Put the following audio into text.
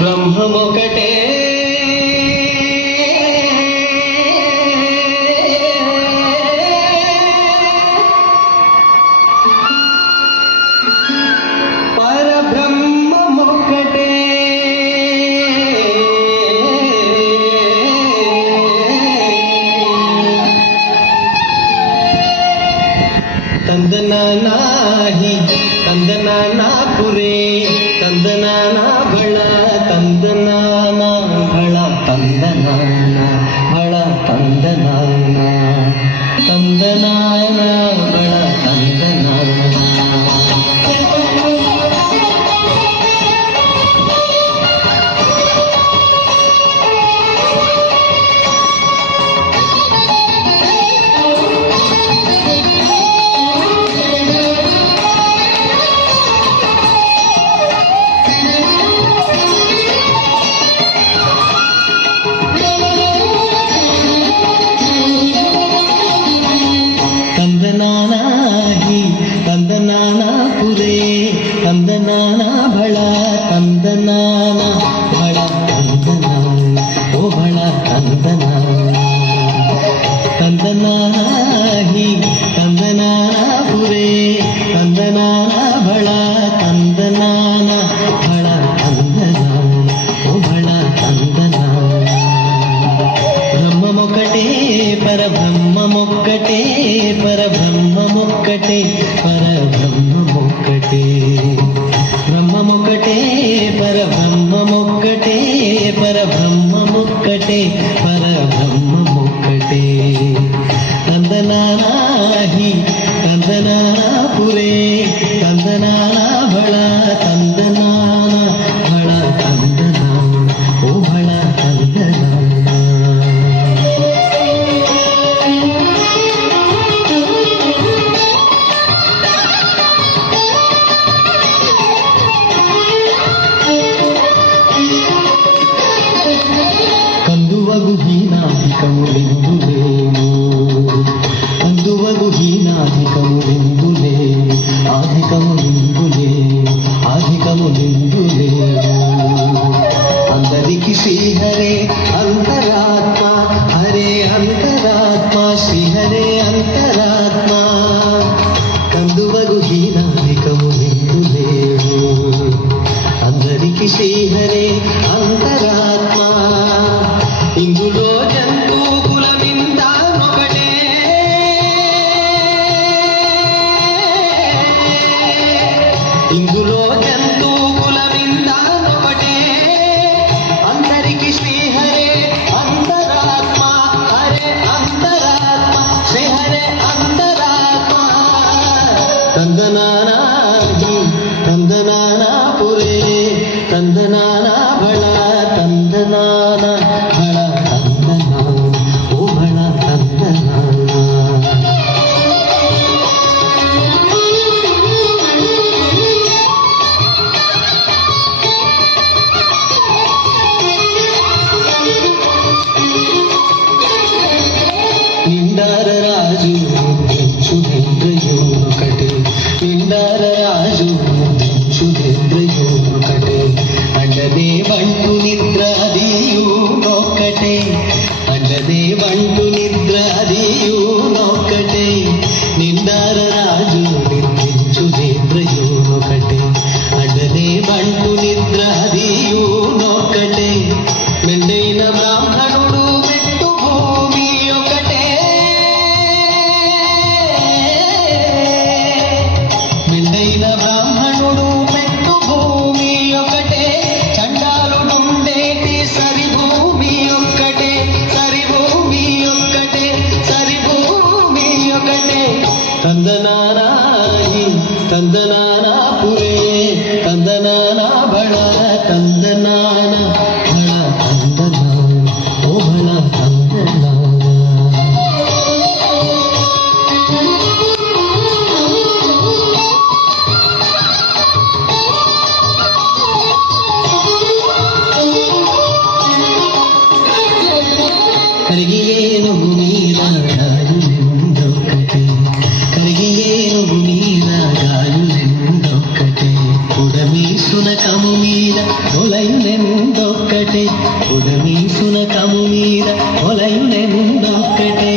బ్రహ్మమొకటే పరబ్రహ్మమొకటే ತಂದನಾಹಿ ತಂದನಾಪುರೇ ತಂದನಾನ ಬಳ ತಂದನಾನ ಬಳ ತಂದನಾನ ಬಳ ತಂದನಾನ ತಂದನಾನ ಬಳ ತಂದನಾನ ತಂದನಾಪುರೇ ತಂದನಾನ ಬಳ ತಂದನಾನ ಬಳ ತಂದನಾನ ಓ ಬಳ ತಂದನಾನ ತಂದನಾಹಿ ತಂದನಾಪುರೇ ತಂದನಾನ ಬಳ ತಂದನಾನ ಬಳ ತಂದನಾನ ಓ ಬಳ ತಂದನಾನ ಬ್ರಹ್ಮಮೊಕಟೇ పరబ్రహ్మమొక్కటే పరబ్రహ్మమొక్కటే పరబ్రహ్మమొక్కటే బ్రహ్మమొక్కటే పరబ్రహ్మమొక్కటే పరబ్రహ్మమొక్కటే పరబ్రహ్మమొక్కటే తందనాహి తందనాపురే తందనాన బళ తందనాన బళ తందనాన ఓ బళ తందనాన కందువగు హీనాధికములిందులేము కందువగు హీనాధికములిందులేము ఆధికములిందులేము ఆధికములిందులేము అందరికి శ్రీహరే అంతరాత్మ హరే అంతరాత్మ శ్రీహరే అంతరాత్మ కందువగు హీనాధికములిందులేము అందరికి శ్రీహరే అంతరాత్మ ఇందులో జంతువుల మీద మొలయునెందొక్కటే ఉదమీసున కము మీద మొలయునెందొక్కటే